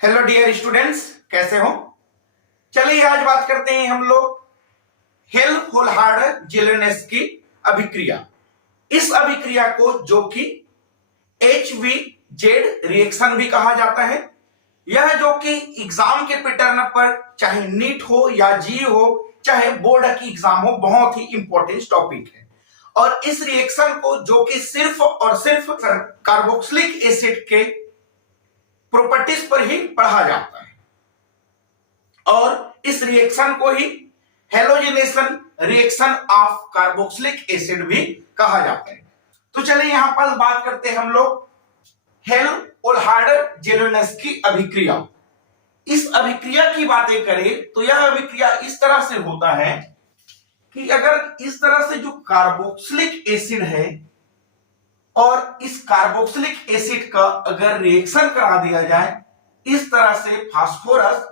Hello dear students, कैसे हो? चलिए आज बात करते हैं हम लोग हेल्महोल्ट्ज़-जेलेन्स्की अभिक्रिया। इस अभिक्रिया को जो कि HVZ रिएक्शन भी कहा जाता है। यह जो कि एग्जाम के पैटर्न पर चाहे नीट हो या जी हो चाहे बोर्ड की एग्जाम हो, बहुत ही इंपॉर्टेंट टॉपिक है। और इस रिएक्शन को जो कि सिर्फ और सिर्फ कार्बोक्सिलिक एसिड के प्रॉपर्टीज पर ही पढ़ा जाता है और इस रिएक्शन को ही halogenation reaction of carboxylic acid भी कहा जाता है। तो चलिए यहां पर बात करते हैं हम लोग हेल्महोल्ट्ज़-जेलेन्स्की अभिक्रिया। इस अभिक्रिया की बातें करें तो यह अभिक्रिया इस तरह से होता है कि अगर इस तरह से जो कार्बोक्सिलिक एसिड है और इस कार्बोक्सिलिक एसिड का अगर रिएक्शन करा दिया जाए इस तरह से फास्फोरस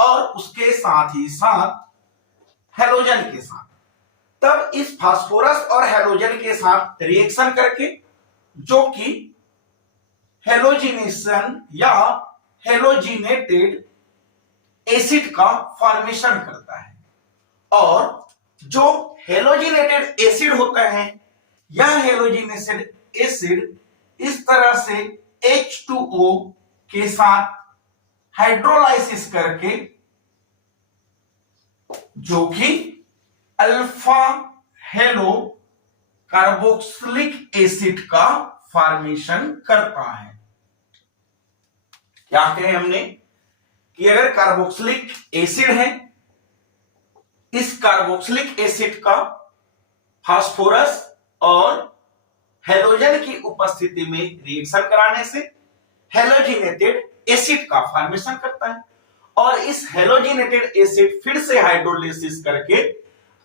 और उसके साथ ही साथ हैलोजन के साथ, तब इस फास्फोरस और हैलोजन के साथ रिएक्शन करके जो कि हेलोजिनेशन या हेलोजिनेटेड एसिड का फॉर्मेशन करता है। और जो हेलोजिनेटेड एसिड होता है यह हेलोजिनेटेड एसिड इस तरह से H2O के साथ हाइड्रोलाइसिस करके जो कि अल्फा हेलो कार्बोक्सिलिक एसिड का फॉर्मेशन करता है। क्या कहे हमने कि अगर कार्बोक्सिलिक एसिड है, इस कार्बोक्सिलिक एसिड का फास्फोरस और हैलोजन की उपस्थिति में रिएक्शन कराने से हेलोजिनेटेड एसिड का फॉर्मेशन करता है और इस हेलोजिनेटेड एसिड फिर से हाइड्रोलाइसिस करके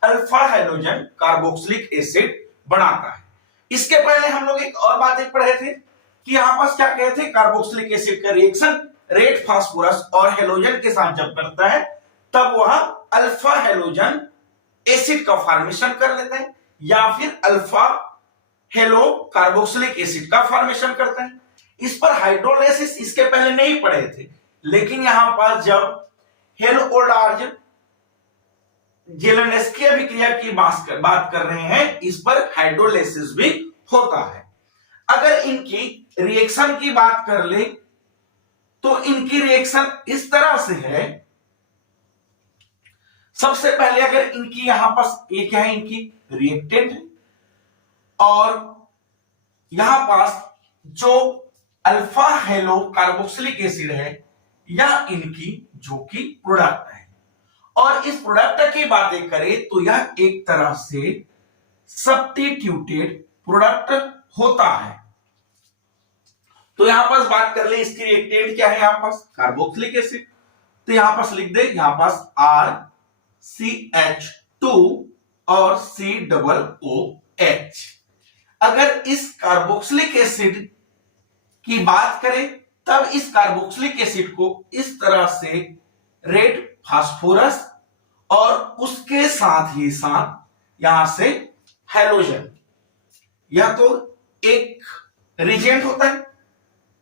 अल्फा हेलोजन कार्बोक्सिलिक एसिड बनाता है। इसके पहले हम लोग एक और बात पढ़े थे कि यहां पर क्या कहे थे, कार्बोक्सिलिक एसिड का रिएक्शन रेड फास्फोरस और हेलोजन के साथ जब करता है तब वह अल्फा हेलोजन एसिड का फॉर्मेशन कर लेता है या फिर अल्फा हेलो कार्बोक्सिलिक एसिड का फॉर्मेशन करता है। इस पर हाइड्रोलाइसिस इसके पहले नहीं पढ़े थे, लेकिन यहां पर जब हेल्महोल्ट्ज़-जेलेन्स्की अभिक्रिया की बात कर रहे हैं इस पर हाइड्रोलाइसिस भी होता है। अगर इनकी रिएक्शन की बात कर ले तो इनकी रिएक्शन इस तरह से है। सबसे पहले अगर इनकी यहां पर एक है इनकी रिएक्टेंट है और यहां पास जो अल्फा हेलो कार्बोक्सिलिक एसिड है यह इनकी जो कि प्रोडक्ट है। और इस प्रोडक्ट की बातें करें तो यह एक तरह से सब्स्टिट्यूटेड प्रोडक्ट होता है। तो यहां पास बात कर ले इसकी रिएक्टेंट क्या है, यहां पास कार्बोक्सिलिक एसिड, तो यहां पास लिख दे यहां पास RCH2 और COOH। अगर इस कार्बोक्सिलिक एसिड की बात करें तब इस कार्बोक्सिलिक एसिड को इस तरह से रेड फास्फोरस और उसके साथ ही साथ यहां से हैलोजन, यह तो एक रिजेंट होता है,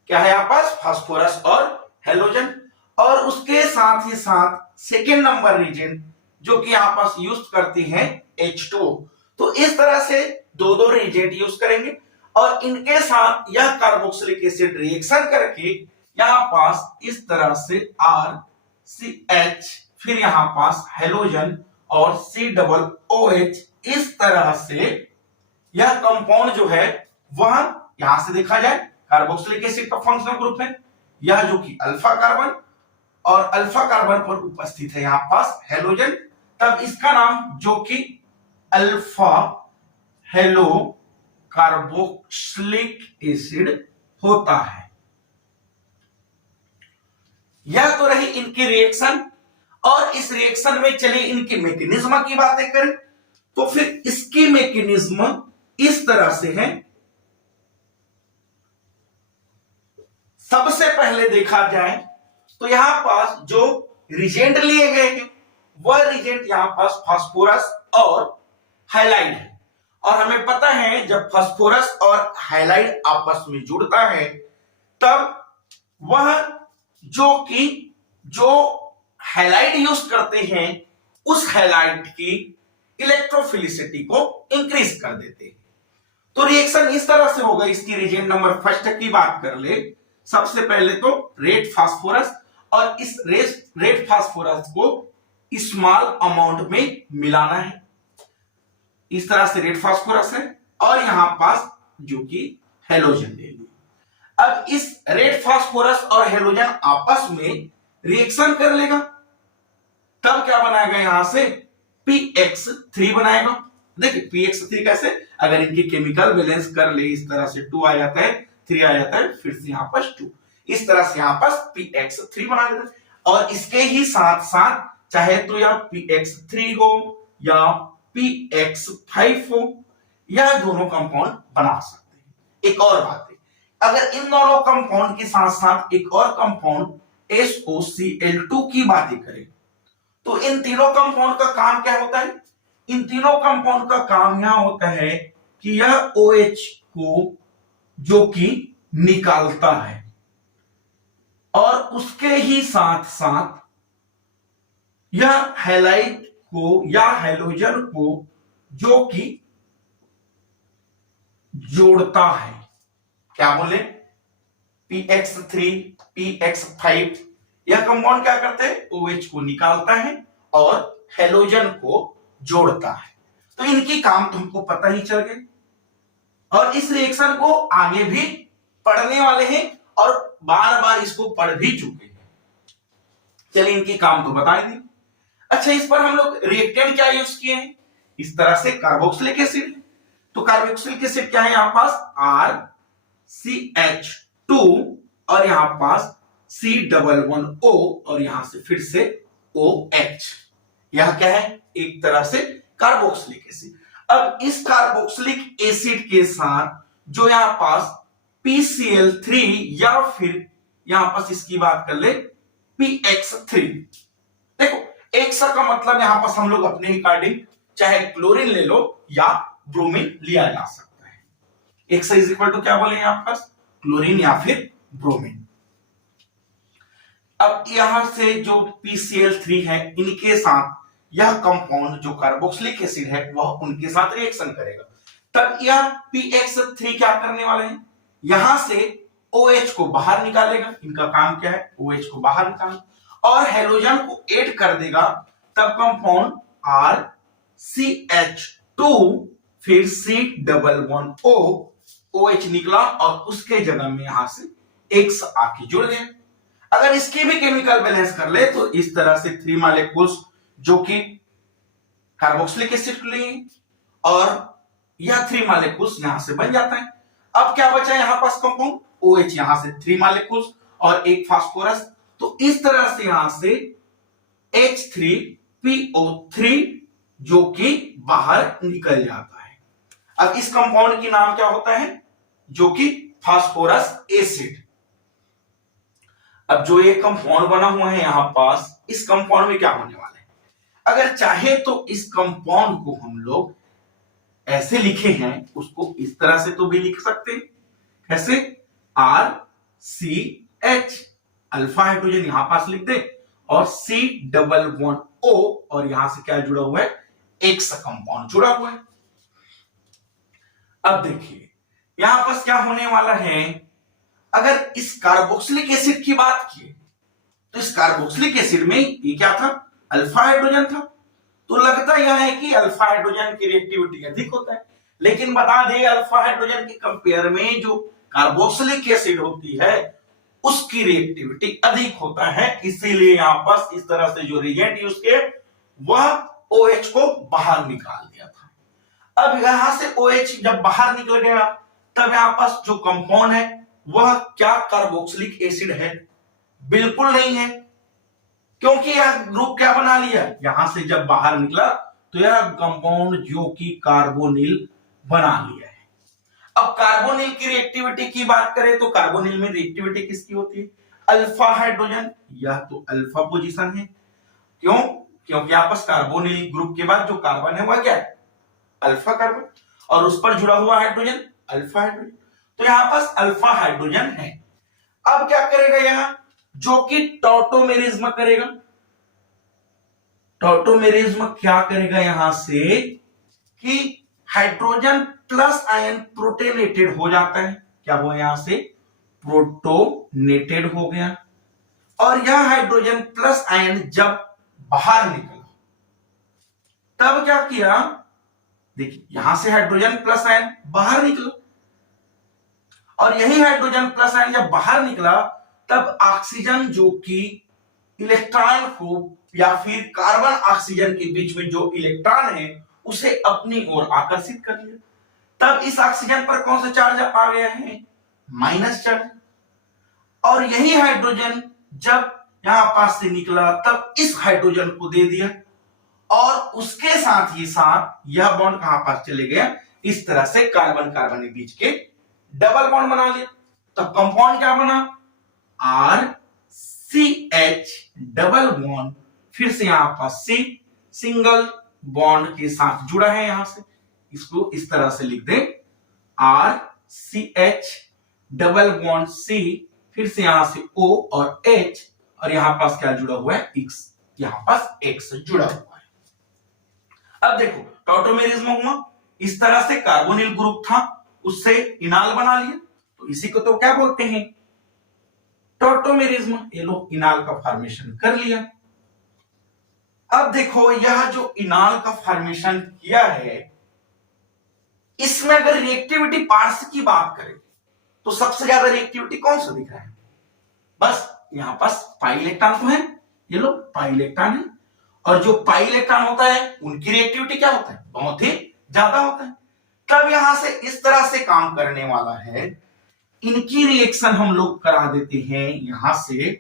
क्या है यहां पास फास्फोरस और हैलोजन, और उसके साथ ही साथ सेकेंड नंबर रिजेंट जो कि यहां पास यूज करती है H2O। तो इस तरह से दो दो रिजेंट यूज करेंगे और इनके साथ यह कार्बोक्सिलिक एसिड रिएक्शन करके यहां पास इस तरह से RCH फिर यहां पास हैलोजन और COOH, इस तरह से यह कंपाउंड जो है वह यहां से देखा जाए कार्बोक्सिलिक एसिड का फंक्शनल ग्रुप है, यह जो कि अल्फा कार्बन और अल्फा कार्बन पर उपस्थित है यहां पास हैलोजन, तब इसका नाम जो कि अल्फा हेलो कार्बोक्सिलिक एसिड होता है। यह तो रही इनकी रिएक्शन। और इस रिएक्शन में चलिए इनकी मैकेनिज्म की बातें करें तो फिर इसकी मैकेनिज्म इस तरह से है। सबसे पहले देखा जाए तो यहां पास जो रिजेंट लिए गए हैं वह रिजेंट यहां पास फास्फोरस और हाइलाइड है और हमें पता है जब फास्फोरस और हाइलाइड आपस में जुड़ता है तब वह जो हैलाइड यूज करते हैं उस हैलाइड की इलेक्ट्रोफिलिसिटी को इंक्रीज कर देते हैं। तो रिएक्शन इस तरह से होगा। इसकी रीजन नंबर फर्स्ट की बात कर ले, सबसे पहले तो रेड फास्फोरस, और इस रेड फास्फोरस को स्मॉल अमाउंट में मिलाना है। इस तरह से रेड फास्फोरस है और यहां पास जो कि हेलोजन ले लिया। अब इस रेड फास्फोरस और हेलोजन आपस में रिएक्शन कर लेगा, तब क्या बनाएगा, यहां से PX3 बनाएगा। देखिए PX3 कैसे, अगर इनकी केमिकल बैलेंस कर ले इस तरह से 2 आ जाता है, 3 आ जाता है, फिर से यहां पर 2, इस तरह से यहां पर PX3 बना देता है। और इसके ही साथ साथ चाहे तो या PX3 हो या PX5 हो, यह दोनों कंपाउंड बना सकते हैं। एक और बात है, अगर इन दोनों कंपाउंड के साथ साथ एक और कंपाउंड SOCl2 की बातें करें तो इन तीनों कंपाउंड का काम क्या होता है, इन तीनों कंपाउंड का काम यह होता है कि यह OH को जो कि निकालता है और उसके ही साथ साथ यह हैलाइड को या हैलोजन को जो कि जोड़ता है। क्या बोले, PX3 PX5, यह कंपाउंड क्या करते हैं, OH को निकालता है और हैलोजन को जोड़ता है। तो इनकी काम तुमको पता ही चल गए और इस रिएक्शन को आगे भी पढ़ने वाले हैं और बार बार इसको पढ़ भी चुके हैं। चलिए इनकी काम तो बता दी। अच्छा, इस पर हम लोग रिएक्टेंट क्या यूज किए हैं, इस तरह से कार्बोक्सिलिक एसिड है। तो कार्बोक्सिलिक एसिड क्या है, यहां पास RCH2 और यहां पास C11O और यहां से फिर से OH, यह क्या है, एक तरह से कार्बोक्सिलिक एसिड। अब इस कार्बोक्सिलिक एसिड के साथ जो यहां पास PCl3 या फिर यहां पास इसकी बात कर ले PX3, देखो एक्स का मतलब यहां पास हम लोग अपने अकॉर्डिंग चाहे क्लोरीन ले लो या ब्रोमीन लिया जा सकता है। एक्स इज इक्वल टू क्या बोले यहां पास, क्लोरीन या फिर ब्रोमीन। अब यहां से जो PCl3 है इनके साथ यह कंपाउंड जो कार्बोक्सिलिक एसिड है वह उनके साथ रिएक्शन करेगा, तब यह PX3 क्या करने वाले हैं, यहां से OH को बाहर निकालेगा। इनका काम क्या है, OH को बाहर निकालना, और हेलोजन को ऐड कर देगा, तब कंपाउंड RCH2 फिर C11O, OH निकला और उसके जगह में यहां से X आके जुड़ गया। अगर इसकी भी केमिकल बैलेंस कर ले तो इस तरह से 3 मॉलिक्यूल्स जो कि कार्बोक्सिलिक एसिड लिए और यह 3 मॉलिक्यूल्स यहां से बन जाता है। अब क्या बचा यहां पास कंपाउंड OH, यहां से 3 मॉलिक्यूल्स और एक फास्फोरस, तो इस तरह से यहां से H3PO3 जो कि बाहर निकल जाता है। अब इस कंपाउंड की नाम क्या होता है, जो कि फास्फोरस एसिड। अब जो ये कंपाउंड बना हुआ है यहां पास, इस कंपाउंड में क्या होने वाला है, अगर चाहे तो इस कंपाउंड को हम लोग ऐसे लिखे हैं, उसको इस तरह से तो भी लिख सकते हैं, कैसे, RCH, अल्फा हाइड्रोजन यहां पास लिख दे और C11O और यहां से क्या जुड़ा हुआ है, X कंपाउंड जुड़ा हुआ है। अब देखिए यहां पास क्या होने वाला है, अगर इस कार्बोक्सिलिक एसिड की बात की तो इस कार्बोक्सिलिक एसिड में ये क्या था, अल्फा हाइड्रोजन था, तो लगता यह है कि अल्फा हाइड्रोजन की रिएक्टिविटी अधिक होता है, लेकिन बता दें अल्फा हाइड्रोजन के कंपेयर में जो कार्बोक्सिलिक एसिड होती है उसकी रिएक्टिविटी अधिक होता है, इसीलिए यहां पर इस तरह से जो रिएजेंट यूज किए वह OH को बाहर निकाल दिया था। अब यहां से OH जब बाहर निकल गया तब यहां पास जो कंपाउंड है वह क्या कार्बोक्सिलिक एसिड है, बिल्कुल नहीं है, क्योंकि यह ग्रुप क्या बना लिया, यहां से जब बाहर निकला तो यह कंपाउंड जो कि कार्बोनिल बना लिया है। अब कार्बोनिल की रिएक्टिविटी की बात करें तो कार्बोनिल में रिएक्टिविटी किसकी होती है, अल्फा हाइड्रोजन, यह तो अल्फा पोजीशन है, क्यों, क्योंकि आपस कार्बोनिल ग्रुप के बाद जो कार्बन है वह क्या है, अल्फा कार्बन, और उस पर जुड़ा हुआ हाइड्रोजन अल्फा हाइड्रोजन, तो यहां पास अल्फा हाइड्रोजन है। अब क्या करेगा, यहां जो कि टॉटोमेरिज्म करेगा। टॉटोमेरिज्म क्या करेगा यहां से कि हाइड्रोजन प्लस आयन प्रोटोनेटेड हो जाता है। क्या हुआ यहां से? प्रोटोनेटेड हो गया। और यह हाइड्रोजन प्लस आयन जब बाहर निकला तब क्या किया? देखिए यहां से हाइड्रोजन प्लस आयन बाहर निकला और यही हाइड्रोजन प्लस आयन जब बाहर निकला तब ऑक्सीजन जो कि इलेक्ट्रॉन को या फिर कार्बन ऑक्सीजन के बीच में जो इलेक्ट्रॉन है उसे अपनी ओर आकर्षित कर लिया। तब इस ऑक्सीजन पर कौन सा चार्ज आ गया है? Minus charge. और यही हाइड्रोजन जब यहां पास से निकला तब इस हाइड्रोजन को दे दिया और उसके साथ ही साथ यह बॉन्ड कहां पास चले गया? इस तरह से कार्बन कार्बन के बीच के डबल बॉन्ड बना लिया। तो कंपाउंड क्या बना? RCH डबल बॉन्ड, फिर से यहां पास C सिंगल बॉन्ड के साथ जुड़ा है। यहां से इसको इस तरह से लिख दें RCH डबल बॉन्ड C, फिर से यहां से O और H और यहां पास क्या जुड़ा हुआ है? X, यहां पास X जुड़ा हुआ है। अब देखो टॉटोमेरिज्म हुआ, इस तरह से कार्बोनिल ग्रुप था उससे इनाल बना लिया, तो इसी को तो क्या बोलते हैं? टॉटोमेरिज्म। ये लो इनाल का फॉर्मेशन कर लिया। अब देखो यह जो इनाल का फॉर्मेशन किया है इसमें अगर रिएक्टिविटी पार्ट्स की बात करें तो सबसे ज्यादा रिएक्टिविटी कौन सा दिख रहा है? बस यहां पास पाई इलेक्ट्रॉन तो है, ये लो पाई इलेक्ट्रॉन है और जो पाई इलेक्ट्रॉन होता है उनकी रिएक्टिविटी क्या होता है? बहुत ही ज्यादा होता है। तब यहां से इस तरह से काम करने वाला है, इनकी रिएक्शन हम लोग करा देते हैं यहां से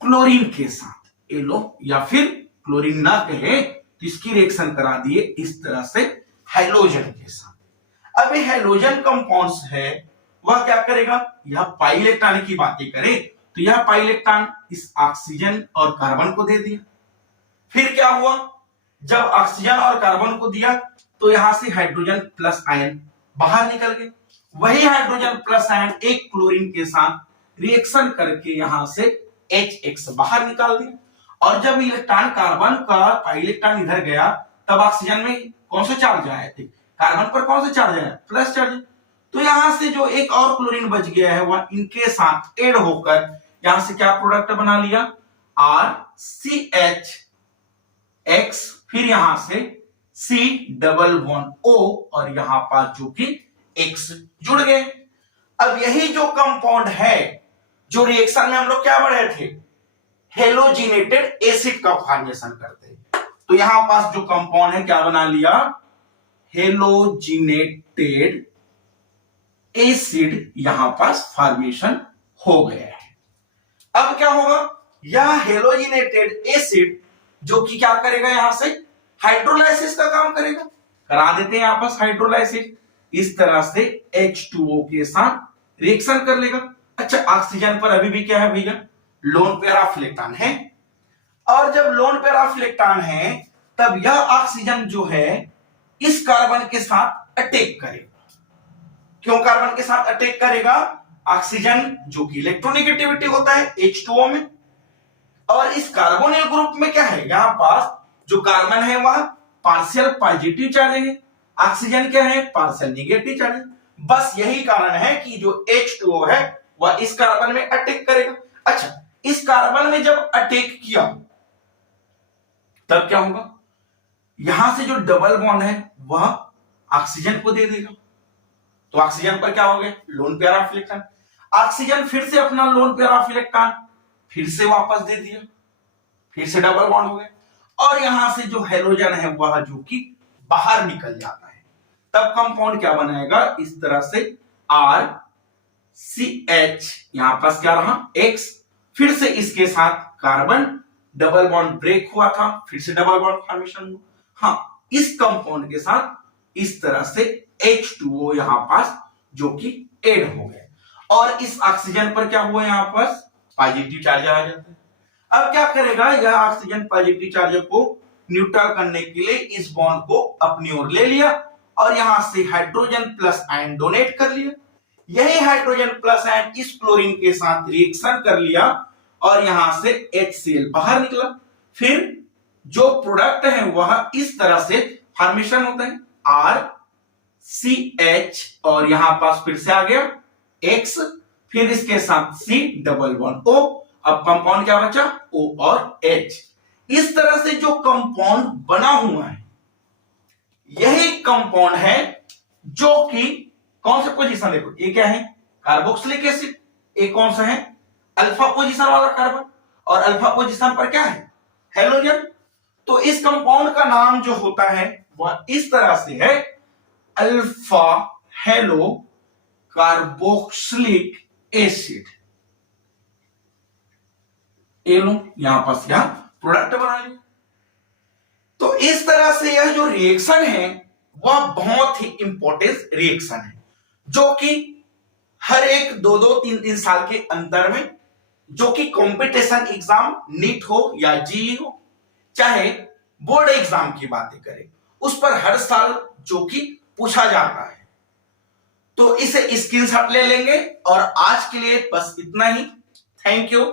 क्लोरीन के साथ, ये लो, या फिर क्लोरीन ना कहे तो इसकी रिएक्शन करा दिए इस तरह से हाइड्रोजन के साथ। अब ये हाइड्रोजन कंपाउंड्स है वह क्या करेगा? यह पाई इलेक्ट्रॉन की बातें करे तो यह पाई इलेक्ट्रॉन इस ऑक्सीजन और कार्बन को दे दिया। फिर क्या हुआ? जब ऑक्सीजन और कार्बन को दिया तो यहां से हाइड्रोजन प्लस आयन बाहर निकल गए। वही हाइड्रोजन प्लस आयन एक क्लोरीन के साथ रिएक्शन करके यहां से HX बाहर निकाल दिया और जब इलेक्ट्रॉन कार्बन का पाई इलेक्ट्रॉन इधर गया तब ऑक्सीजन में कौन सा चार्ज आया थे? कार्बन पर कौन सा चार्ज आया? Plus charge. तो यहां से जो एक और क्लोरीन बच गया है वह इनके साथ एड होकर यहां से क्या प्रोडक्ट बना लिया? RCH X, फिर यहां से C डबल बॉन्ड O और यहां पास जो कि X जुड़ गए। अब यही जो कंपाउंड है जो रिएक्शन में हम लोग क्या बढ़े थे? हेलोजिनेटेड एसिड का फॉर्मेशन करते हैं। तो यहां पास जो कंपाउंड है क्या बना लिया? हेलोजिनेटेड एसिड यहां पास फॉर्मेशन हो गया है। अब क्या होगा? यह हेलोजिनेटेड एसिड जो कि क्या करेगा? यहां से हाइड्रोलाइसिस का काम करेगा। करा देते हैं यहां पास हाइड्रोलाइसिस, इस तरह से H2O के साथ रिएक्शन कर लेगा। अच्छा, ऑक्सीजन पर अभी भी क्या है भैया? लोन पेयर ऑफ इलेक्ट्रॉन है और जब लोन पेयर ऑफ इलेक्ट्रॉन है तब यह ऑक्सीजन जो है इस कार्बन के साथ अटैक करेगा। क्यों कार्बन के साथ अटैक करेगा? ऑक्सीजन जो कि इलेक्ट्रोनेगेटिविटी होता है H2O में और इस कार्बोनिल ग्रुप में क्या है? यहां पास जो कार्बन है वह पार्शियल पॉजिटिव चार्ज है, ऑक्सीजन क्या है? Partial negative charge. बस यही कारण है कि जो H2O है वह इस कार्बन में अटैक करेगा। अच्छा, इस कार्बन में जब अटैक किया तब क्या होगा? यहां से जो डबल बॉन्ड है वह ऑक्सीजन को दे देगा, तो ऑक्सीजन पर क्या हो गया? Lone pair of electron. Oxygen फिर से अपना लोन पेयर ऑफ इलेक्ट्रॉन फिर से वापस दे दिया, फिर से डबल बॉन्ड हो गया और यहां से जो हाइड्रोजन है वह जो कि बाहर निकल जाता है। तब कंपाउंड क्या बनाएगा? इस तरह से RCH, यहां पास क्या रहा? X, फिर से इसके साथ कार्बन डबल बॉन्ड ब्रेक हुआ था, फिर से डबल बॉन्ड फॉर्मेशन हुआ। हाँ, इस कंपाउंड के साथ इस तरह से H2O यहां पास जो कि एड हो गए और इस ऑक्सीजन पर क्या हुआ? यहां पास पॉजिटिव चार्ज आ जाता है। अब क्या करेगा? यह ऑक्सीजन पॉजिटिव चार्ज को न्यूट्रल करने के लिए इस बॉन्ड को अपनी ओर ले लिया और यहां से हाइड्रोजन प्लस आयन डोनेट कर लिया। यही हाइड्रोजन प्लस आयन इस क्लोरीन के साथ रिएक्शन कर लिया और यहां से HCl बाहर निकला। फिर जो प्रोडक्ट है वह इस तरह से फॉर्मेशन होता है RCH और यहां पास फिर से आ गया X, फिर इसके साथ C डबल बॉन्ड O। अब कंपाउंड क्या बचा O और H। इस तरह से जो कंपाउंड बना हुआ है यही कंपाउंड है जो कि कौन सा पोजीशन, देखो ये क्या है कार्बोक्सिलिक एसिड, ये कौन सा है अल्फा पोजीशन वाला कार्बन, और अल्फा पोजीशन पर क्या है हेलोजन। तो इस कंपाउंड का नाम जो होता है वह इस तरह से है अल्फा हेलो कार्बोक्सिलिक एसिड। ये लो यहां पास यहां प्रोडक्ट बना लिया। तो इस तरह से यह जो रिएक्शन है वह बहुत ही इंपॉर्टेंट रिएक्शन है, जो कि हर एक 2-2, 3-3 साल के अंतर में, जो कि कंपटीशन एग्जाम नीट हो या जेईई हो, चाहे बोर्ड एग्जाम की बातें करें, उस पर हर साल जो कि पूछा जाता है। तो इसे स्क्रीनशॉट ले लेंगे। और आज के लिए बस इतना ही। Thank you.